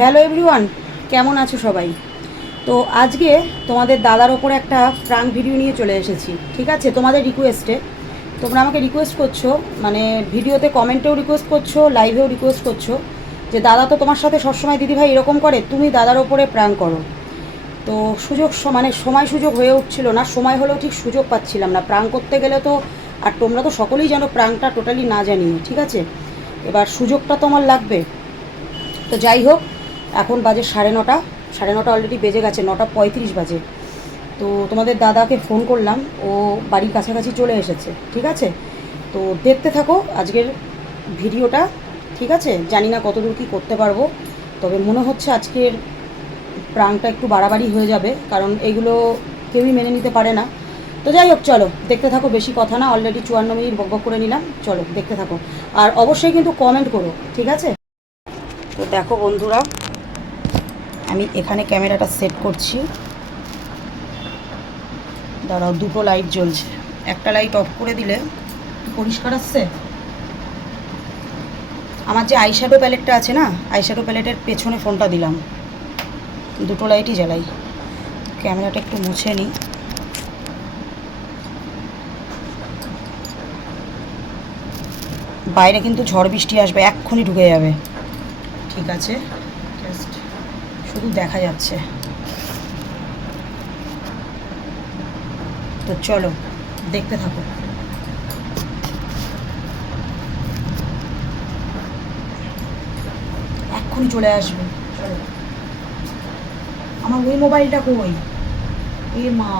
Hello everyone কেমন আছো সবাই? তো আজকে তোমাদের দাদার ওপরে একটা প্রাঙ্ক ভিডিও নিয়ে চলে এসেছি, ঠিক আছে? তোমাদের রিকোয়েস্টে তোমরা আমাকে রিকোয়েস্ট করছ মানে ভিডিওতে কমেন্টেও রিকোয়েস্ট করছ লাইভেও রিকোয়েস্ট করছ, যে দাদা তো তোমার সাথে সবসময় দিদিভাই এরকম করে, তুমি দাদার ওপরে প্রাঙ্ক করো। তো সুযোগ মানে সময় সুযোগ হয়ে উঠছিল না, সময় হলেও ঠিক সুযোগ পাচ্ছিলাম না। প্রাঙ্ক করতে গেলে তো, আর তোমরা তো সকলেই জানো প্রাঙ্কটা টোটালি না জানিও ঠিক আছে? এবার সুযোগটা তোমার লাগবে। তো যাই হোক এখন বাজে সাড়ে নটা। সাড়ে নটা অলরেডি বেজে গেছে, নটা পঁয়ত্রিশ বাজে। তো তোমাদের দাদাকে ফোন করলাম, ও বাড়ির কাছাকাছি চলে এসেছে, ঠিক আছে? তো দেখতে থাকো আজকের ভিডিওটা, ঠিক আছে? জানি না কতদূর কী করতে পারব, তবে মনে হচ্ছে আজকের প্রাণটা একটু বাড়াবাড়ি হয়ে যাবে, কারণ এগুলো কেউই মেনে নিতে পারে না। তো যাই হোক, চলো, দেখতে থাকো, বেশি কথা না অলরেডি চুয়ান্ন মিনিট বক করে নিলাম, চলো, দেখতে থাকো। আর অবশ্যই কিন্তু কমেন্ট করো, ঠিক আছে? তো দেখো বন্ধুরা আমি এখানে ক্যামেরাটা সেট করছি। দাঁড়াও, দুটো লাইট জ্বলছে। একটা লাইট অফ করে দিলে পরিষ্কার আসছে? আমার যে আইশ্যাডো প্যালেটটা আছে না আইশ্যাডো প্যালেটের পেছনে ফোনটা দিলাম। দুটো লাইটই জ্বালাই। ক্যামেরাটা একটু মুছে নিই। বাইরে কিন্তু ঝড় বৃষ্টি আসবে, এক্ষুনি ঢুকে যাবে। ঠিক আছে। শুধু দেখা যাচ্ছে। তো চলো, দেখতে থাকো। এক্ষুনি চলে আসবে। চলো। আমার ওই মোবাইলটা কই? এ মা।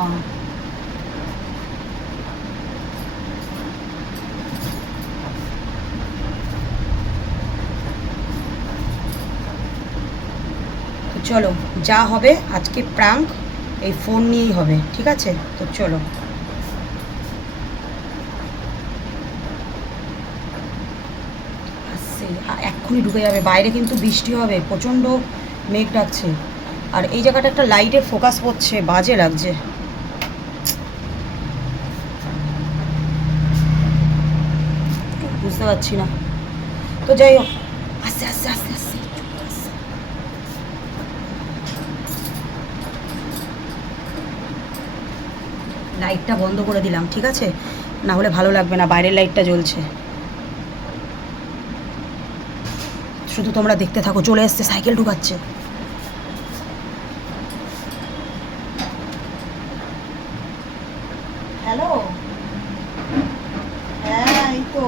চলো, যা হবে আজকে প্রাঙ্ক, এই ফোন নিয়েই হবে, ঠিক আছে? তো চলো। এক্ষুনি ঢুকে যাবে, বাইরে কিন্তু বৃষ্টি হবে, প্রচণ্ড মেঘ ডাকছে। আর এই জায়গাটা একটা লাইটে ফোকাস পড়ছে বাজে লাগছে। বুঝতে পারছি না। তো যাই হোক আস্তে আস্তে আস্তে। লাইটটা বন্ধ করে দিলাম, ঠিক আছে? না হলে ভালো লাগবে না, বাইরের লাইটটা জ্বলছে। শুধু তোমরা দেখতে থাকো, চলে এসছে সাইকেল ঢুকাচ্ছে। হ্যালো হ্যাঁ এই তো।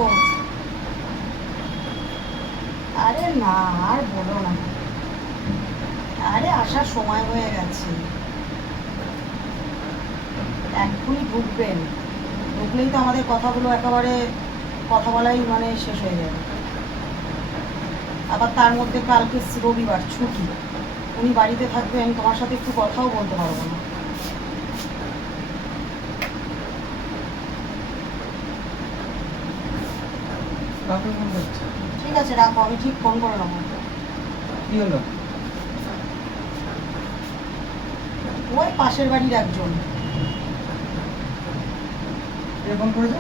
আরে না, আর বলো না। আরে, আসার সময় হয়ে গেছে। এক্ষুনি ঢুকবেন। ঢুকলেই তো আমাদের কথাগুলো একেবারে কথা বলাই মানে শেষ হয়ে যাবে। আবার তার মধ্যে কালকে রবিবার ছুটি। উনি বাড়িতে থাকবেন তোমার সাথে একটু কথাও বলতে পারব না। ঠিক আছে রাখো আমি ঠিক ফোন করে নেব। কি হলো? ওই পাশের বাড়ির একজন। কে ফোন করেছে?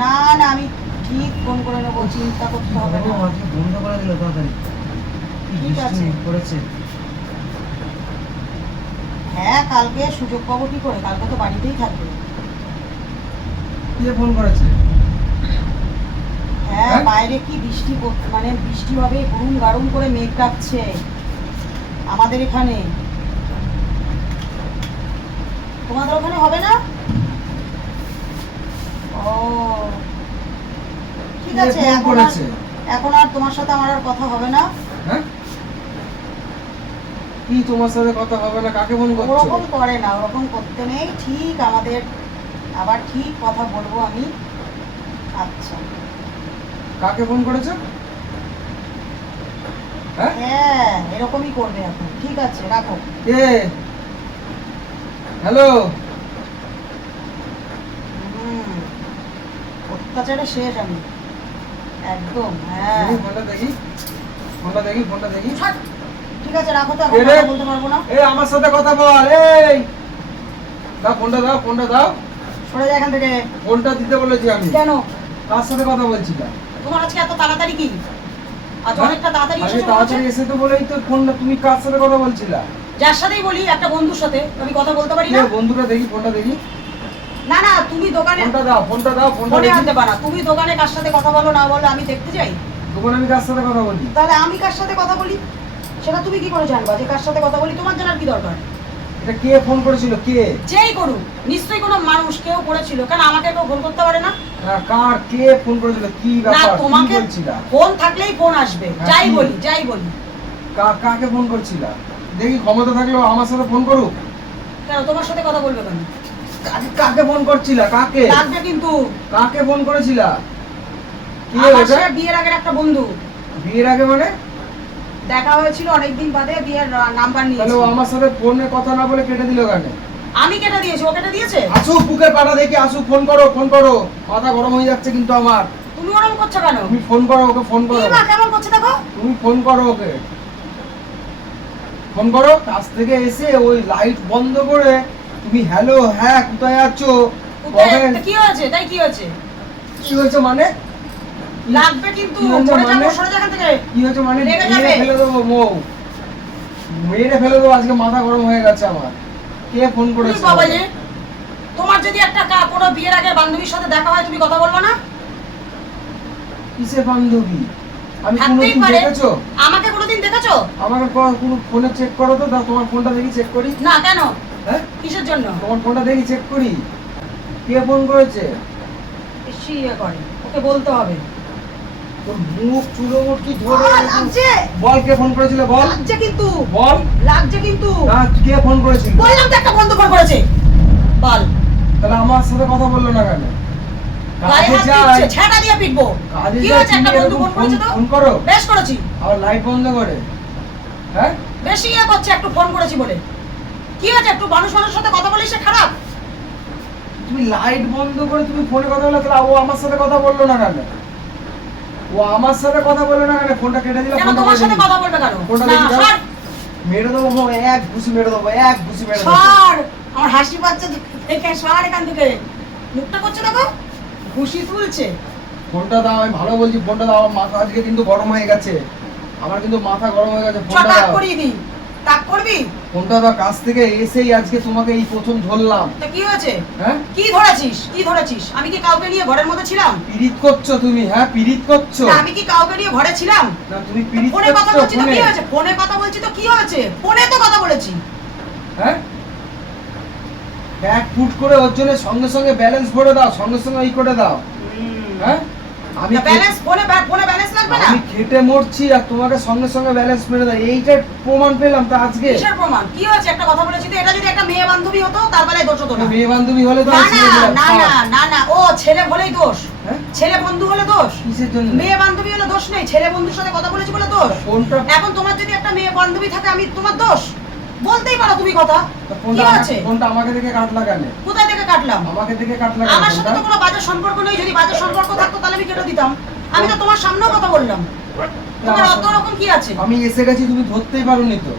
না না আমি ঠিক ফোন করে নেব চিন্তা করতে হবে না। বন্ধ করে দিল তাড়াতাড়ি। ঠিক আছে। পড়েছে হ্যাঁ কালকে সুযোগ পাবো কি করে? কালকে তো বাড়িতেই থাকবে। কে ফোন করেছে? হ্যাঁ হ্যাঁ? বাইরে কি বৃষ্টি মানে বৃষ্টি হবে গরুম গারুম করে মেঘ ডাকছে। আমাদের এখানে। তোমাদের ওখানে হবে না? ঠিক আছে এখন আর এখন আর তোমার সাথে আমার আর কথা হবে না। হ্যাঁ? কি তোমার সাথে কথা হবে না? কাকে ফোন করছ? ওরকম করে না ওরকম করতে নেই। ঠিক আমাদের আবার ঠিক কথা বলব আমি। আচ্ছা। কাকে ফোন করেছে? হ্যাঁ? হ্যাঁ এরকমই করবে এখন। ঠিক আছে রাখো। কে? হ্যালো? অত্যাচারে শেষ আমি। একদম হ্যাঁ। ফোনটা দেখি। ফোনটা দেখি ফোনটা দেখি। ঠিক আছে রাখো তো বলতে পারব না। এই আমার সাথে কথা বল এই। দাও ফোনটা দাও ফোনটা দাও। সরে যায় এখান থেকে। ফোনটা দিতে বলেছি আমি। কেন? কার সাথে কথা? তোমার আজকে এত তাড়াতাড়ি কি? আজ অনেকটা তাড়াতাড়ি এসেছ তাড়াতাড়ি এসে তো বলেই তো ফোনটা তুমি কার সাথে কথা বলছিলা? যার সাথেই বলি একটা বন্ধুর সাথে। আমি কথা বলতে পারি না? বন্ধুটা দেখি ফোনটা দেখি। না না তুমি দোকানে ফোনটা দাও ফোনটা দাও ফোনটা আনতে পারা তুমি দোকানে কার সাথে কথা বলো না বলো আমি দেখতে যাই দোকানে আমি কার সাথে কথা বলি? তাহলে আমি কার সাথে কথা বলি? সেটা তুমি কি করে জানবা যে কার সাথে কথা বলি? তোমার জানার কি দরকার? এটা কে ফোন করেছিল? কে? যেই করুক নিশ্চয়ই কোনো মানুষ কেউ করেছিল। কেন আমাকে কেউ ফোন করতে পারে না? হ্যাঁ, কার কে ফোন করেছিল? কি ব্যাপার? কি তোমাকে ফোন থাকলেই ফোন আসবে। হ্যাঁ, যাই বলি যাই বলি। কা- কাকে ফোন করছিলা? দেখি ক্ষমতা থাকলেও আমার সাথে ফোন করুক। কেন তোমার সাথে কথা বলবে কেন? কাকে কাকে ফোন করছিলা? কাকে? লাগবে কিন্তু। কাকে ফোন করেছিলা? আমার সে বিয়ের আগের একটা বন্ধু। বিয়ের আগে মানে? দেখা হয়েছিল অনেকদিন বাদে বিয়ের নাম্বার তাহলে নিয়েছি আমার সাথে ফোনে কথা না বলে কেটে দিল কেন? আমি কেটে দিয়েছি ও কেটে দিয়েছে? আসুক বুকের পাটা দেখি আসুক ফোন করো ফোন করো। মাথা গরম হয়ে যাচ্ছে কিন্তু আমার। তুমি ওরকম করছ কেন? তুমি ফোন করো ওকে ফোন করো। মা কেমন করছে দেখো। তুমি ফোন করো ওকে। ফোন করো কাছ থেকে এসে ওই লাইট বন্ধ করে তুমি হ্যালো হ্যাঁ কোথায় আছো? কি হয়েছে? তাই কি হয়েছে? কি হয়েছে মানে? লাগবে কিন্তু যাব মানে? সরে যা এখান থেকে। কি হয়েছে মানে? রেগে যাবে। ফেলে দেবো মৌ মেরে ফেলে দেবো আজকে মাথা গরম হয়ে গেছে আমার। কে ফোন করেছে? বাবা যে তোমার যদি একটা কোনো বিয়ের আগে বান্ধবীর সাথে দেখা হয় তুমি কথা বলব না? কিসে বান্ধবী? আমি কোনোদিন দেখেছ? আমাকে কোনোদিন দেখেছ? আমাকে কোনো ফোনে চেক করো তো তোমার ফোনটা দেখি চেক করি। না কেন? হ্যাঁ? কিসের জন্য? তোমার ফোনটা দেখি চেক করি। কে ফোন করেছে? বেশি ইয়ে করে। ওকে বলতে হবে। তোর মুখ চুলো মুখ কি ধরে লাগছে। বল কে ফোন করেছিল বল। লাগছে কিন্তু। বল। লাগছে কিন্তু। না কে ফোন করেছিল? বললাম তো একটা বন্ধু ফোন করেছে। বল। তাহলে আমার সাথে কথা বলল না কেন? কাজে যাই। ছেঁটা দিয়ে পিটবো। কি যাই একটা বন্ধু ফোন করেছে তো? ফোন করো। বেশ করেছি। আবার লাইট বন্ধ করে। হ্যাঁ? বেশি ইয়ে করছে একটু ফোন করেছি বলে। কি হয়েছে একটু মানুষ মানুষের সাথে কথা বলিস সে খারাপ? তুমি লাইট বন্ধ করে তুমি ফোনে কথা বলে তাহলে ও আমার সাথে কথা বলল না কেন? ও আমার সাথে কথা বলল না কেন? ফোনটা কেটে দিলে কেন ফোনটা তোমার সাথে কথা বলবে কেন? ফোনটা দেখি মেরে দেবো এক ঘুষি মেরে দেবো এক ঘুষি মেরে দেবো। ছাড়। আমার হাসি পাচ্ছে দেখে ছাড় এখান থেকে। মুখটা করছে দেখো খুশি তুলছে। ফোনটা দাও আমি ভালো বলছি ফোনটা দাও। আমার মাথা আজকে কিন্তু গরম হয়ে গেছে। আমার কিন্তু মাথা গরম হয়ে গেছে ফোনটা দাও। করিয়ে দি টাক করবি? দাও কাছ থেকে এসেই আজকে তোমাকে এই প্রথম ধরলাম। তা কি হয়েছে? হ্যাঁ? কি ধরেছিস? কি ধরেছিস? আমি কি কাউকে নিয়ে ঘরের মধ্যে ছিলাম? পিরিত করছ তুমি হ্যাঁ পিরিত করছ। আমি কি কাউকে নিয়ে ঘরে ছিলাম? না তুমি পিরিত ফোনে কথা করছ বলছি তো ফোনে? কি হয়েছে? ফোনে কথা বলছি তো কি হয়েছে? ফোনে তো কথা বলেছি। হ্যাঁ? এক ফুট করে ওর জন্য সঙ্গে সঙ্গে ব্যালেন্স ভরে দাও সঙ্গে সঙ্গে এই করে দাও। হ্যাঁ? আমি ব্যালেন্স ফোনে ফোনে খেটে মরছি আর তোমাকে সঙ্গে সঙ্গে ব্যালেন্স মেরে দাও এইটার প্রমাণ পেলাম তো আজকে। কিসের প্রমাণ? কি হয়েছে? একটা কথা বলেছি তো এটা যদি একটা মেয়ে বান্ধবী হতো তার বেলায় দোষ হতো না। মেয়ে বান্ধবী হলে তো না না না না ও ছেলে বলেই দোষ। হ্যাঁ? ছেলে বন্ধু হলে দোষ। কিসের জন্য? মেয়ে বান্ধবী হলে দোষ নেই ছেলে বন্ধুর সাথে কথা বলেছি বলে দোষ। ফোনটা এখন তোমার যদি একটা মেয়ে বান্ধবী থাকে আমি তোমার দোষ। বলতেই পারো তুমি কথা। কি আছে ফোনটা আমাকে দেখে কাটলা কেন? কোথায় থেকে কাটলাম? আমাকে দেখে কাটলা কেন আমার সাথে তো কোনো বাজার সম্পর্ক নেই যদি বাজার সম্পর্ক থাকতো তাহলে আমি কেটে দিতাম। আমি তো তোমার সামনেও কথা বললাম। তোমার অত রকম কি আছে? আমি এসে গেছি তুমি ধরতেই পারোনি তো।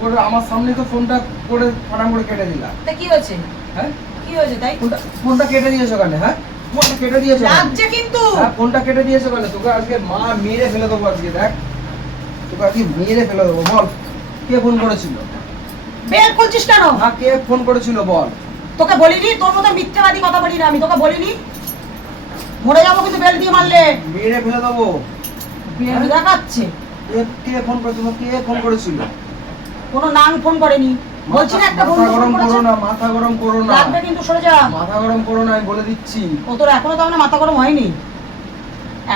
করে আমার সামনে তো ফোনটা করে ফাটাম করে কেটে দিলা। তা কি হয়েছে? হ্যাঁ? কি হয়েছে তাই ফোনটা কেটে দিয়েছ কেন হ্যাঁ? ফোনটা কেটে দিয়েছ? লাগছে কিন্তু। হ্যাঁ ফোনটা কেটে দিয়েছ কেন? তোকে আজকে মা মেরে ফেলে দেবো আজকে দেখ। তোকে আজকে মেরে ফেলে দেবো বল। কে ফোন করেছিল? বেল খুলছিস কেন? হ্যাঁ কে ফোন করেছিল বল। তোকে বলিনি? তোর মতো মিথ্যাবাদী কথা বলি না আমি তোকে বলিনি? মরে যাব কিন্তু বেল দিয়ে মারলে। মেরে ফেলে দেবো। বেল দেখাচ্ছে। কে কে ফোন করেছিল কে ফোন করেছিল? কোনো নাম ফোন করেনি। বলছি না একটা বন্ধু গরম করো না মাথা গরম করো না। লাগবে কিন্তু সরে যা। মাথা গরম করো না আমি বলে দিচ্ছি। ও তোর এখনও তো আমার মাথা গরম হয়নি।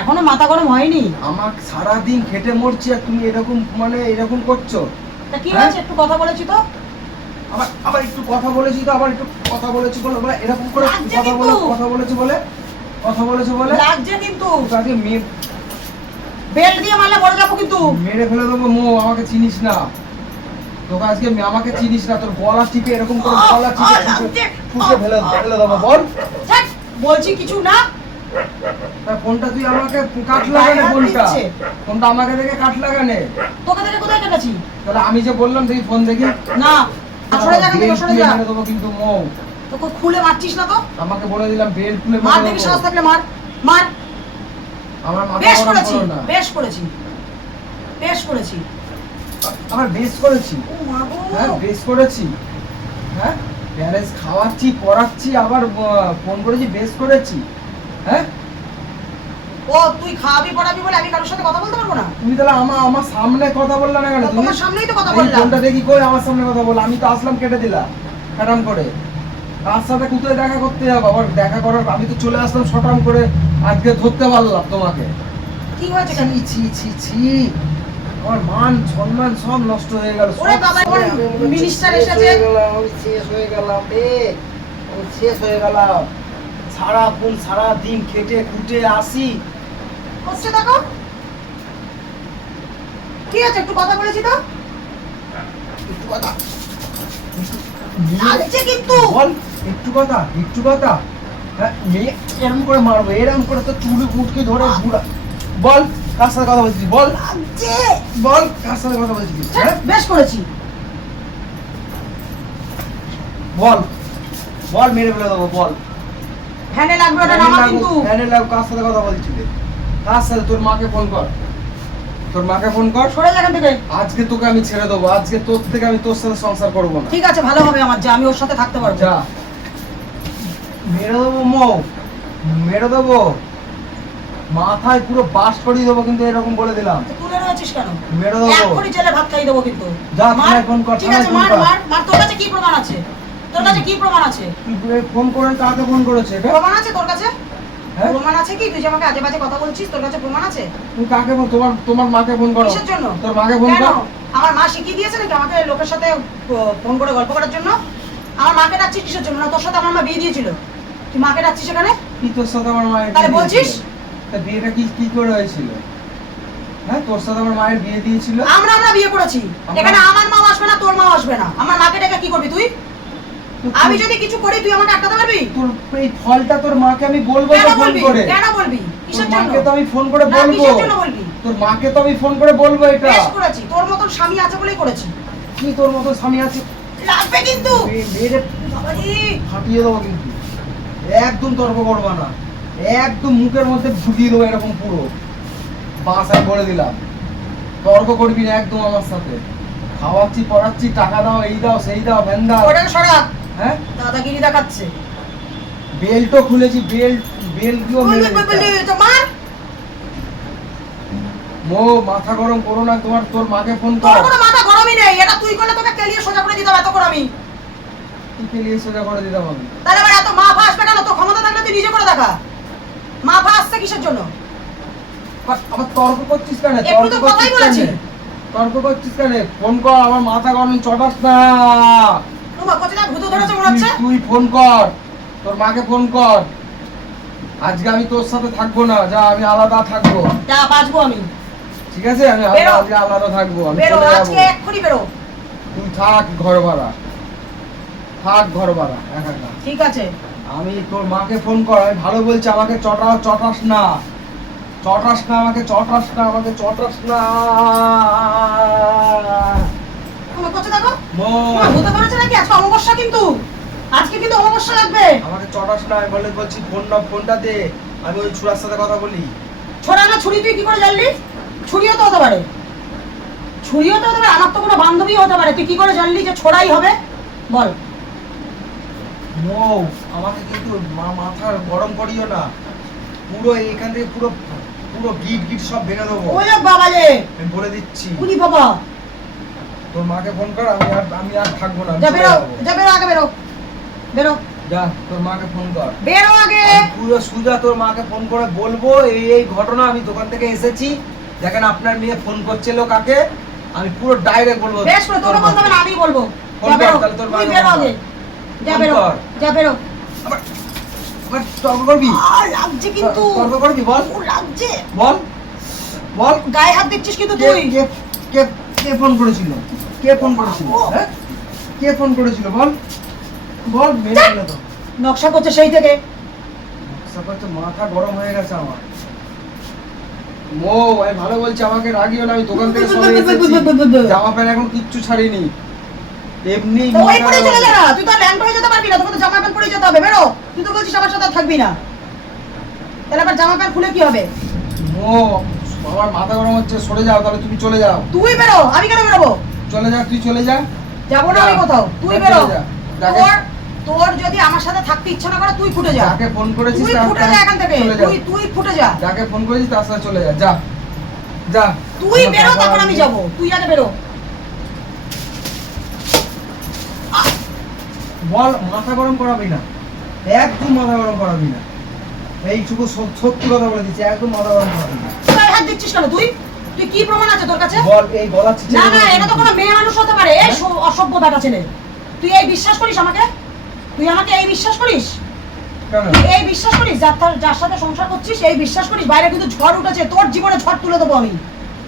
এখনও মাথা গরম হয়নি। আমার সারাদিন খেটে মরছি আর তুমি এরকম মানে এরকম করছ। তা কি হ্যাঁ? হয়েছে? একটু কথা বলেছি তো। আবার আবার একটু কথা বলেছি তো আবার একটু কথা বলেছি বলে এরকম করে কথা বলে কথা বলেছি বলে কথা বলেছি বলে। লাগছে কিন্তু। মেয়ে বেল দিয়ে মারলে মরে যাব কিন্তু। মেরে ফেলে দেবো মো আমাকে চিনিস না। তোকে আজকে আমাকে চিনিস না তোর গলা টিপে এরকম করে গলা টিপে। ফুঁকে ফেলে ফেলে দেবো বল। বলছি কিছু না। ফোনটা তুই আমাকে কেন হাত ফোনটা? ফোনটা আমাকে দেখে কাটলা কেন? তোকে থেকে কোথায় কেটেছি তাহলে আমি যে বললাম তুই ফোন দেখি। না সরে যা কিন্তু সরে যা। দেবো কিন্তু মো। তোকে খুলে মারছিস না তো? আমাকে বলে দিলাম বেল খুলে মার দেখি। সাহস থাকলে মার। মার। আমার মাথা বেশ করেছি বেশ করেছি বেশ করেছি। আবার বেশ করেছি। ও মা গো। হ্যাঁ বেশ করেছি। হ্যাঁ প্যারেন্টস খাওয়াচ্ছি পড়াচ্ছি আবার ফোন করেছি বেশ করেছি। হ্যাঁ? ও তুই খাওয়াবি পড়াবি বলে আমি কারোর সাথে কথা বলতে পারব না? তুমি তাহলে আমার আমার সামনে কথা বললে না কেন? তুমি সামনেই তো কথা এই বললাম। ফোনটা দেখি কই আমার সামনে কথা বল। আমি তো আসলাম কেটে দিলাম ম্যাডাম করে। তার সাথে কোথায় দেখা করতে যাব? আবার দেখা করার আমি তো চলে আসলাম শটাম করে। আজকে ধরতে পারলাম তোমাকে। কি হয়েছে কেন? ছি ছি ছি আমার মান সম্মান সব নষ্ট হয়ে গেল ওরে বাবা। ওর মনে শেষ এসেছে। হয়ে আমি শেষ হয়ে গেলাম রে। আমি শেষ হয়ে গেলাম। সারাক্ষণ সারা দিন খেটে খুটে আসি। হচ্ছে দেখো। কি আছে একটু কথা বলেছি তো। একটু কথা। লাগছে কিন্তু। বল একটু কথা একটু কথা। হ্যাঁ মেয়ে করে মারবো করে তো চুল মুটকে ধরে ঘুরা বল কার সাথে কথা বলছিস? বল। বল কার সাথে কথা বলছিস? হ্যাঁ বেশ করেছি। বল। বল মেরে ফেলে দেবো বল। ফ্যানে লাগবে ওটা নামা কিন্তু। ফ্যানে লাগু কার সাথে কথা বলছিলি? কার সাথে? তোর মাকে ফোন কর। তোর মাকে ফোন কর। সরে যা এখান থেকে। আজকে তোকে আমি ছেড়ে দেবো। আজকে তোর থেকে আমি তোর সাথে সংসার করব না। ঠিক আছে ভালো হবে আমার যা আমি ওর সাথে থাকতে পারব। যা। মেরে দেবো মৌ মেরে দেবো। মাথায় পুরো বাস করিয়ে দেবো কিন্তু এরকম বলে দিলাম। তুলে রয়েছিস কেন? মেরে দেবো। এক্ষুনি জেলে ভাত খাইয়ে দেবো কিন্তু। যা, থানায় ফোন কর, ঠিক আছে মার মার মার তোর কাছে কি প্রমাণ আছে? তোর কাছে কি প্রমাণ আছে? ফোন করে কাকে ফোন করেছে? প্রমাণ আছে তোর কাছে? প্রমাণ আছে কি? তুই যে আমাকে আজে বাজে কথা বলছিস তোর কাছে প্রমাণ আছে? তুই কাকে ফোন তোমার তোমার মাকে ফোন করো। কিসের জন্য? তোর মাকে ফোন কর। আমার মা শিখিয়ে দিয়েছে নাকি আমাকে লোকের সাথে ফোন করে গল্প করার জন্য? আমার মাকে ডাকছিস কিসের জন্য? না তোর সাথে আমার মা বিয়ে দিয়েছিল। তুই মাকে ডাকছিস সেখানে কি তোর সাথে আমার মায়ের তাহলে বলছিস? তা বিয়েটা কি কি করে হয়েছিল? হ্যাঁ তোর সাথে আমার মায়ের বিয়ে দিয়েছিল? আমরা আমরা বিয়ে করেছি। এখানে আমার মা আসবে না তোর মা আসবে না। আমার মাকে ডেকে কি করবি তুই? আমি যদি কিছু করি তুই আমাকে আটকাতে পারবি? তোর এই ফলটা তোর মাকে আমি বলব কেন ফোন করে। কেন বলবি? কিসের জন্য? মাকে তো আমি ফোন করে বলব। কিসের জন্য বলবি? তোর মাকে তো আমি ফোন করে বলব এটা। বেশ করেছি। তোর মতন স্বামী আছে বলেই করেছি। কি তোর মতো স্বামী আছে? লাগবে কিন্তু। মে- মেরে ফাটিয়ে দেবো কিন্তু। একদম তর্ক করবা না। একদম মুখের মধ্যে ঢুকিয়ে দেবো এরকম পুরো। বাসায় বলে দিলাম। তর্ক করবি না একদম আমার সাথে। খাওয়াচ্ছি পড়াচ্ছি টাকা দাও এই দাও সেই দাও ভ্যান দাও। ওটাকে সরা হ্যাঁ? দাদাগিরি দেখাচ্ছে। বেল্টও খুলেছি বেল্ট বেল্ট দিও বলবি বলবি তো মার। মো মাথা গরম করো না তোমার তোর মাকে ফোন তোর কোনো মাথা গরমই নেই। এটা তুই করলে তোকে কেলিয়ে সোজা করে দিতাম এত গরমই তুই নিয়ে সোজা করে দিতাম আমি। তাহলে এত মা ফা আসবে কেন তোর ক্ষমতা থাকলে তুই নিজে করে দেখা। মা ফা আসছে কিসের জন্য? আবার আবার তর্ক করছিস কেন একটু তো কথাই বলেছি। তর্ক করছিস কেন ফোন কর আমার মাথা গরম চটাস না। তোমার কোথায় ভূত ধরেছে মনে হচ্ছে? তুই- তুই ফোন কর তোর মাকে ফোন কর। আজকে আমি তোর সাথে থাকব না যা আমি আলাদা থাকব। যা বাঁচবো আমি। ঠিক আছে? আমি। আজকে আলাদা থাকব আমি বেরো আজকে এক্ষুনি বেরো। তুই থাক ঘর ভাড়া থাক ঘর ভাড়া একা। ঠিক আছে। আমি তোর মাকে ফোন কর আমি ভালো বলছি আমাকে চটা চটাস না। চটাস না আমাকে চটাস না আমাকে চটাস না। কোথায় নাকি? আজকে অমাবস্যা কিন্তু। আজকে কিন্তু অমাবস্যা লাগবে। আমাকে চটাস না আমি বলে বলছি ফোন না ফোনটা দে। আমি ওই ছুরার সাথে কথা বলি। ছোড়া না ছুরি তুই কি করে জানলি? ছুরিও তো হতে পারে। ছুরিও তো হতে পারে। আমার তো কোনো বান্ধবী হতে পারে। তুই কি করে জানলি যে ছোড়াই হবে? বল। মো আমাকে কিন্তু মা মাথা গরম করিও না। পুরো এইখান থেকে পুরো পুরো গিট গিট সব ভেঙে দেবো। বাবা রে আমি বলে দিচ্ছি। উনি বাবা! তোর মাকে ফোন কর আমি আর আমি আর থাকব না যা বেরো যা বেরো আগে বেরো। বেরো। যা তোর মাকে ফোন কর। বেরো আগে! পুরো সুজা তোর মাকে ফোন করে বলব এই এই ঘটনা আমি দোকান থেকে এসেছি। দেখেন আপনার মেয়ে ফোন করছিল কাকে আমি পুরো ডাইরেক্ট বলব বেশ তোর আমি বলব। ফোন কর, তাহলে তোর মাকে বেরো আগে। যা বেরো যা বেরো। আবার আবার তর্ক করবি? লাগছে কিন্তু। তর্ক করবি বল। লাগছে। বল। বল। গায়ে হাত দিচ্ছিস কিন্তু তুই। কে কে কে ফোন করেছিল? কে ফোন করেছিল? হ্যাঁ? কে ফোন করেছিল? বল। বল মেরে দিল তো নকশা করছে সেই থেকে। সকাল তো মাথা গরম হয়ে গেছে আমার। মো আমি ভালো বলছি আমাকে রাগিও না আমি দোকান থেকে সরে এসেছি। জামা প্যান্ট এখন কিচ্ছু ছাড়িনি। এমনি তো ওই পরে চলে যা না তুই তো ল্যান্ড হয়ে যেতে পারবি না তোকে তো জামা প্যান্ট পরে যেতে হবে বেরো। তুই তো বলছিস আমার সাথে থাকবি না। তাহলে আবার জামা প্যান্ট খুলে কি হবে? মো আমার মাথা গরম হচ্ছে সরে যাও তাহলে তুমি চলে যাও। তুই বেরো আমি কেন বেরোবো? চলে যা তুই চলে যা। যাব না আমি কোথাও তুই বেরো। তোর তোর যদি আমার সাথে থাকতে ইচ্ছা না করে তুই ফুটে যা। যাকে ফোন করেছিস তুই ফুটে যা এখান থেকে তুই তুই ফুটে যা। যাকে ফোন করেছিস তার সাথে চলে যা যা যা। তুই বেরো তখন আমি যাব। তুই আগে বেরো। বল মাথা গরম করাবি না। একদম মাথা গরম করাবি না। এইটুকু সত- সত্যি কথা বলে দিচ্ছি একদম মাথা গরম করাবি না। তুই হাত দিচ্ছিস কেন তুই? তুই কি প্রমাণ আছে তোর কাছে? বল এই গলাচ্ছি না না এটা তো কোনো মেয়ে মানুষ হতে পারে এই অসভ্য বেটা ছেলে। তুই এই বিশ্বাস করিস আমাকে? তুই আমাকে এই বিশ্বাস করিস? এই বিশ্বাস করিস যার যার সাথে সংসার করছিস এই বিশ্বাস করিস বাইরে কিন্তু ঝড় উঠেছে তোর জীবনে ঝড় তুলে দেবো আমি।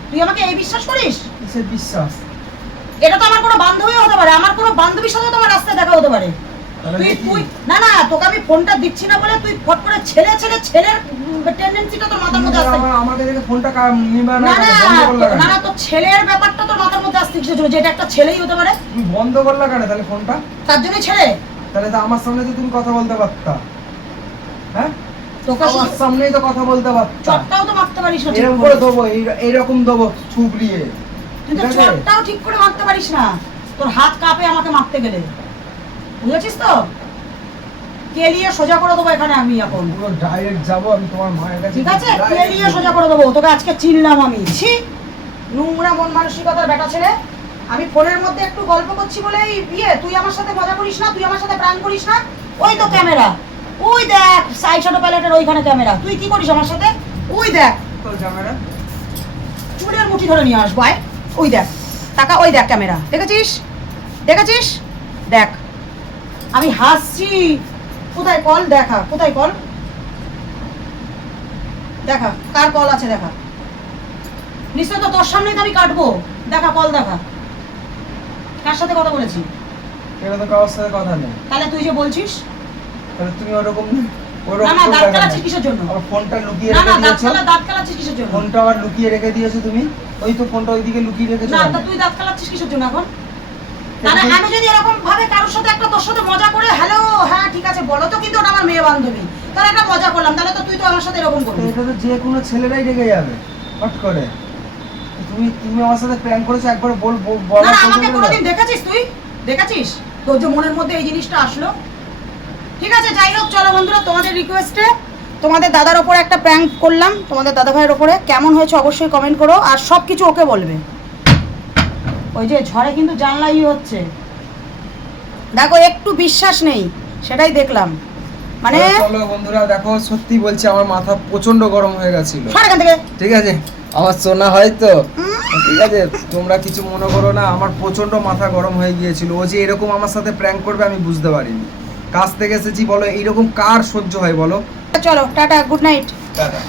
তুই আমাকে এই বিশ্বাস করিস? বিশ্বাস? এটা তো আমার কোনো বান্ধবী হতে পারে আমার কোনো বান্ধবীর সাথে তোমার রাস্তায় দেখা হতে পারে। তুই তুই না না তোকে আমি ফোনটা দিচ্ছি না বলে তুই ফট করে ছেলে ছেলে ছেলের টেন্ডেন্সিটা তোর মাথার মধ্যে আসছে। দেখে ফোনটা নিবা না না না তোর ছেলের ব্যাপারটা তোর মাথার মধ্যে কিসের জন্য? যেটা একটা ছেলেই হতে পারে। তুমি বন্ধ করলা কেন তাহলে ফোনটা? তার জন্যই ছেলে। তাহলে তো আমার সামনে তো তুমি কথা বলতে পারতা। হ্যাঁ? আমার সামনেই তো কথা বলতে পারতা। চটটাও তো মারতে পারিস এরকম করে দেবো এই- এইরকম দেবো ছুবড়িয়ে তুই তো ঠিক করে মারতে পারিস না। তোর হাত কাঁপে আমাকে মারতে গেলে। বুঝেছিস তো? কেলিয়ে সোজা করে দেবো এখানে আমি এখন? পুরো ডাইরেক্ট যাব আমি তোমার মায়ের কাছে ঠিক আছে? কেলিয়ে সোজা করে দেবো? তোকে আজকে চিনলাম আমি। ছি! নোংরা মন মানসিকতার বেটা আমি ফোনের মধ্যে একটু গল্প করছি বলে ইয়ে তুই আমার সাথে মজা করিস না তুই আমার সাথে প্রাণ করিস না। ওই তো ক্যামেরা। ওই দেখ সাই ছোট প্যালেটের ওইখানে ক্যামেরা। তুই কি করিস আমার সাথে? ওই দেখ। ক্যামেরা। চুলের মুঠি ধরে নিয়ে আসব আয়। ওই দেখ টাকা ওই দেখ ক্যামেরা দেখেছিস? দেখেছিস? দেখ। আমি হাসছি। কোথায় কল? দেখা। কোথায় কল? দেখা। কার কল আছে দেখা? নিশ্চয় তো তোর সামনেই তো আমি কাটবো। দেখা কল দেখা। কার সাথে কথা বলেছি? এটা তো কারোর সাথে কথা নেই। তাহলে তুই যে বলছিস? তাহলে তুমি ওরকম না না দাঁত কালাচ্ছিস কিসের জন্য? ফোনটা লুকিয়ে না না দাঁত কালা দাঁত কালাচ্ছিস কিসের জন্য? ফোনটা আবার লুকিয়ে রেখে দিয়েছ তুমি? ওই তো ফোনটা ওইদিকে লুকিয়ে রেখেছো না তা তুই দাঁত কালাচ্ছিস কিসের জন্য এখন? তাহলে আমি যদি এরকম ভাবে কারোর সাথে একটা তোর সাথে মজা করে হ্যালো হ্যাঁ ঠিক আছে বলো তো কিন্তু ওটা আমার মেয়ে বান্ধবী। তাহলে একটা মজা করলাম তাহলে তো তুই তো আমার সাথে এরকম করবি। এটা তো যে কোনো ছেলেরাই রেগে যাবে হট করে। তুমি তুমি আমার সাথে প্র্যাঙ্ক করেছ একবার বল বল- না আমাকে। কোনোদিন দেখেছিস তুই? দেখেছিস? তোর যে মনের মধ্যে এই জিনিসটা আসলো। ঠিক আছে যাই হোক চলো বন্ধুরা তোমাদের রিকোয়েস্টে তোমাদের দাদার ওপরে একটা প্র্যাঙ্ক করলাম তোমাদের দাদা ভাইয়ের ওপরে। কেমন হয়েছে অবশ্যই কমেন্ট করো আর সব কিছু ওকে বলবে। ওই যে ঝড়ে কিন্তু জানলাই হচ্ছে। দেখো একটু বিশ্বাস নেই সেটাই দেখলাম। মানে চলো বন্ধুরা দেখো সত্যি বলছি আমার মাথা প্রচণ্ড গরম হয়ে গেছিল। ঠিক আছে? আমার সোনা হয় তো? ঠিক আছে? তোমরা কিছু মনে করো না আমার প্রচণ্ড মাথা গরম হয়ে গিয়েছিল। ও যে এরকম আমার সাথে প্র্যাঙ্ক করবে আমি বুঝতে পারিনি। কাছ থেকে এসেছি বলো এইরকম কার সহ্য হয় বলো? চলো টাটা গুড নাইট। টাটা।